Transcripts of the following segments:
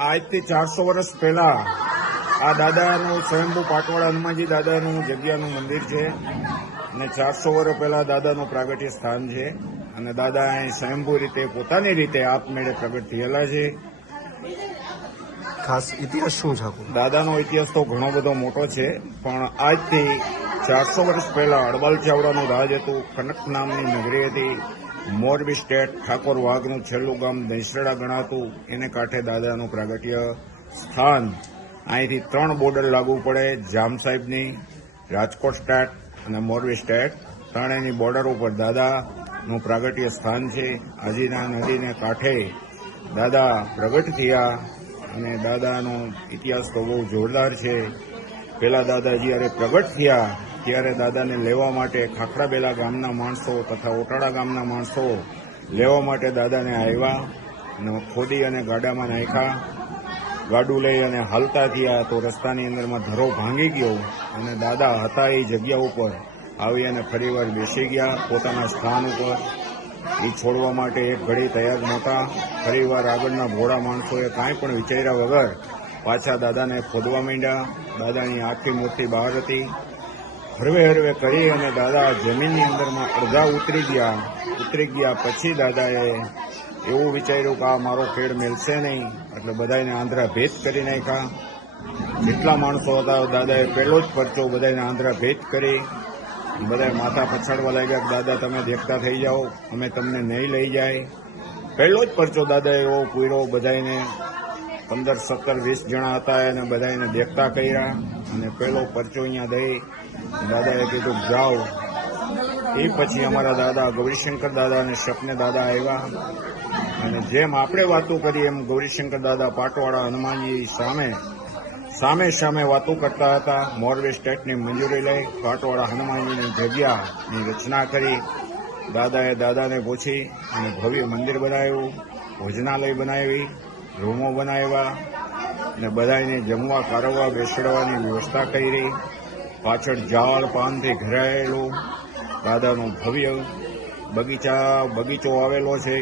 આજથી 400 વર્ષ પહેલા આ દાદાનું સ્વયંભૂ પાટવાડા હનુમાનજી દાદાનું જગ્યાનું મંદિર છે અને 400 વર્ષ પહેલા દાદાનું પ્રાગટ્ય સ્થાન છે અને દાદા અહીં સ્વયંભૂ રીતે પોતાની રીતે આપમેળે પ્રગટ થયેલા છે. ખાસ ઇતિહાસ શું છે? દાદાનો ઇતિહાસ તો ઘણો બધો મોટો છે, પણ આજથી 400 વર્ષ પહેલા અડવાલ ચાવડાનું રાજ હતું. કનક નામની નગરી હતી. મોરબી સ્ટેટ ઠાકોર વાઘનું છેલ્લું ગામ દહીસરડા ગણાતું. એને કાંઠે દાદાનું પ્રાગટ્ય સ્થાન. અહીંથી 3 બોર્ડર લાગુ પડે, જામ સાહેબની, રાજકોટ સ્ટેટ અને મોરબી સ્ટેટ. ત્રણેયની બોર્ડર ઉપર દાદાનું પ્રાગટ્ય સ્થાન છે. આજીના નદીને કાંઠે દાદા પ્રગટ થયા અને દાદાનો ઇતિહાસ તો બહુ જોરદાર છે. પહેલા દાદા જ્યારે પ્રગટ થયા ત્યારે દાદાને લેવા માટે ખાખરાબેલા ગામના માણસો તથા ઓટાળા ગામના માણસો લેવા માટે દાદાને આવ્યા અને ખોદી અને ગાડામાં નાખ્યા. ગાડું લઈ અને હાલતા થયા તો રસ્તાની અંદરમાં ધરો ભાંગી ગયો અને દાદા હતા એ જગ્યા ઉપર આવી અને ફરીવાર બેસી ગયા પોતાના સ્થાન ઉપર. એ છોડવા માટે એક ઘડી તૈયાર નહોતા. ફરીવાર આગળના ભોળા માણસોએ કાંઈ પણ વિચાર્યા વગર પાછા દાદાને ખોદવા માંડ્યા. દાદાની આખી મૂર્તિ બહાર હતી. હરવે હરવે કરી અને દાદા જમીનની અંદરમાં અડધા ઉતરી ગયા પછી દાદાએ એવું વિચાર્યું કે આ મારો ખેડ મેલશે નહીં, એટલે બધાને આંધ્રા ભેદ કરી નાખ્યા. જેટલા માણસો હતા દાદાએ પહેલો જ પરચો બધાને આંધ્રા ભેદ કરી. બધાએ માથા પછાડવા લાગ્યા કે દાદા તમે દેખતા થઈ જાઓ, અમે તમને નહીં લઈ જાય. પહેલો જ પરચો દાદાએ એવો પૂર્યો. બધાને 15, 17, 20 જણા હતા અને બધાને દેખતા કર્યા અને પહેલો પરચો અહીંયા દઈ દાદાએ કીધું જાઓ. એ પછી અમારા દાદા ગૌરીશંકર દાદા અને સપને દાદા આવ્યા અને જેમ આપણે વાતો કરીએ એમ ગૌરીશંકર દાદા પાટવાડા હનુમાનજી સામે વાતો કરતા હતા. મોરબી સ્ટેટની મંજૂરી લઈ પાટવાડા હનુમાનજીની જગ્યાની રચના કરી. દાદાને પૂછી અને ભવ્ય મંદિર બનાવ્યું, ભોજનાલય બનાવી, રૂમો બનાવ્યા અને બધાને જમવા કારવવા બેસડવાની વ્યવસ્થા કરી. પાછળ ઝાડ પાનથી ઘેરાયેલું દાદાનું ભવ્ય બગીચો આવેલો છે.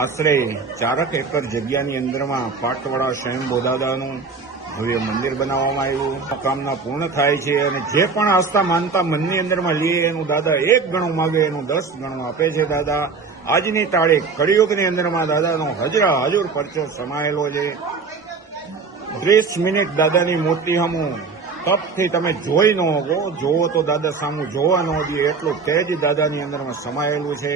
આશરે 4 એકર જગ્યાની અંદરમાં પાટવાડા સ્વયંભૂ દાદાનું ભવ્ય મંદિર બનાવવામાં આવ્યું. કામના પૂર્ણ થાય છે અને જે પણ આસ્થા માનતા મનની અંદરમાં લે એનું દાદા 1 ગણું માગે એનું 10 ગણું આપે છે. દાદા આજની તારીખ કળિયુગની અંદરમાં દાદાનો હજુર પરચો સમાયેલો છે. 30 મિનિટ દાદાની મૂર્તિ સામું તપથી તમે જોઈ ન હોગો, જોવો તો દાદા સામું જોવા ન દે એટલું તેજ દાદાની અંદરમાં સમાયેલું છે.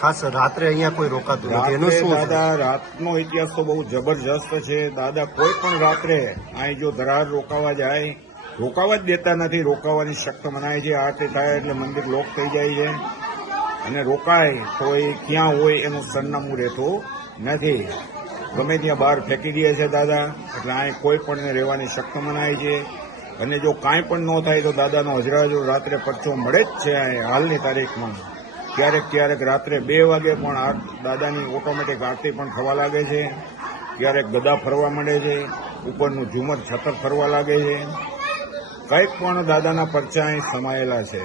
ખાસ રાત્રે અહીંયા કોઈ રોકાતું નથી, એનું શું? દાદા રાતનો ઇતિહાસ તો બહુ જબરજસ્ત છે. દાદા કોઈ પણ રાત્રે અહીં જો ધરાર રોકાવા જાય, રોકાવા જ દેતા નથી. રોકાવાની શક્ત મનાય છે. આરતી થાય એટલે મંદિર લોક થઈ જાય છે અને રોકાય તો એ ક્યાં હોય એનું સરનામું રહેતું નથી. ગમે ત્યાં બહાર ફેંકી દે છે દાદા. એટલે અહીં કોઈ પણ રહેવાની શક્ત મનાય છે અને જો કાંઈ પણ ન થાય તો દાદાનો હજુ રાત્રે પરચો મળે જ છે. હાલની તારીખમાં ક્યારેક રાત્રે 2 વાગે પણ દાદાની ઓટોમેટિક આરતી પણ થવા લાગે છે. ક્યારેક ગદા ફરવા માંડે છે, ઉપરનું ઝુમર છતર ફરવા લાગે છે. કંઈક પણ દાદાના પરચા અહીં સમાયેલા છે.